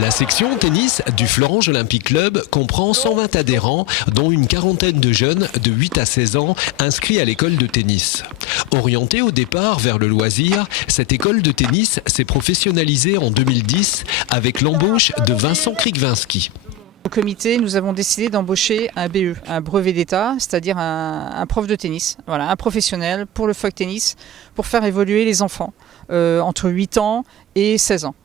La section tennis du Florange Olympique Club comprend 120 adhérents, dont une quarantaine de jeunes de 8 à 16 ans inscrits à l'école de tennis. Orientée au départ vers le loisir, cette école de tennis s'est professionnalisée en 2010 avec l'embauche de Vincent Krikvinski. Au comité, nous avons décidé d'embaucher un BE, un brevet d'État, c'est-à-dire un prof de tennis, voilà, un professionnel pour le folk tennis, pour faire évoluer les enfants entre 8 ans et 16 ans.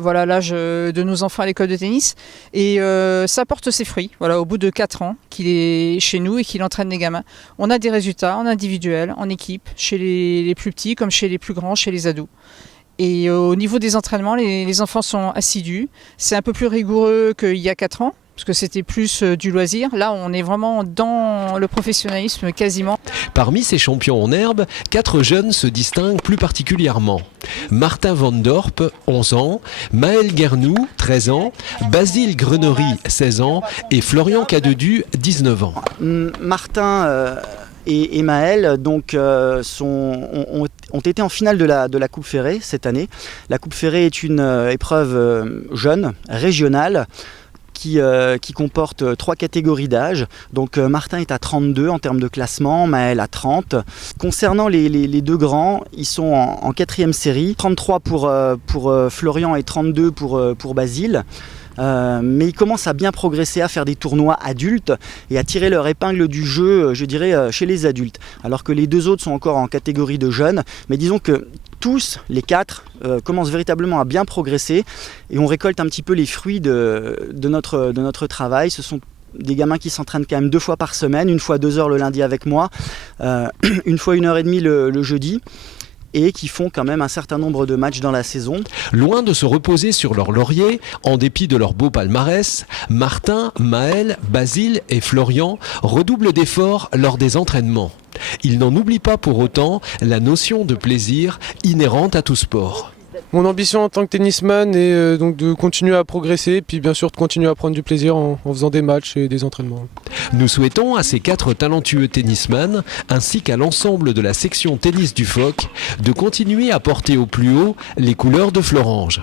Voilà l'âge de nos enfants à l'école de tennis et ça porte ses fruits. Voilà, au bout de 4 ans qu'il est chez nous et qu'il entraîne les gamins, on a des résultats en individuel, en équipe, chez les plus petits comme chez les plus grands, chez les ados. Et au niveau des entraînements, les enfants sont assidus. C'est un peu plus rigoureux qu'il y a 4 ans, parce que c'était plus du loisir. Là, on est vraiment dans le professionnalisme quasiment. Parmi ces champions en herbe, 4 jeunes se distinguent plus particulièrement. Martin Van Dorp, 11 ans, Maël Guernou, 13 ans, Basile Grenery, 16 ans et Florian Cadedu, 19 ans. Martin et Maël ont été en finale de la Coupe Ferré cette année. La Coupe Ferré est une épreuve jeune, régionale, qui comporte 3 catégories d'âge. Donc Martin est à 32 en termes de classement, Maël à 30. Concernant les deux grands, ils sont en 4e série, 33 pour Florian et 32 pour Basile. Mais ils commencent à bien progresser, à faire des tournois adultes et à tirer leur épingle du jeu, je dirais, chez les adultes. Alors que les 2 autres sont encore en catégorie de jeunes. Mais disons que tous, les 4, commencent véritablement à bien progresser et on récolte un petit peu les fruits de notre travail. Ce sont des gamins qui s'entraînent quand même 2 fois par semaine, une fois 2 heures le lundi avec moi, une fois 1h30 le jeudi. Et qui font quand même un certain nombre de matchs dans la saison. Loin de se reposer sur leur laurier, en dépit de leur beau palmarès, Martin, Maël, Basile et Florian redoublent d'efforts lors des entraînements. Ils n'en oublient pas pour autant la notion de plaisir inhérente à tout sport. Mon ambition en tant que tennisman est donc de continuer à progresser, puis bien sûr de continuer à prendre du plaisir en faisant des matchs et des entraînements. Nous souhaitons à ces 4 talentueux tennisman, ainsi qu'à l'ensemble de la section tennis du FOC, de continuer à porter au plus haut les couleurs de Florange.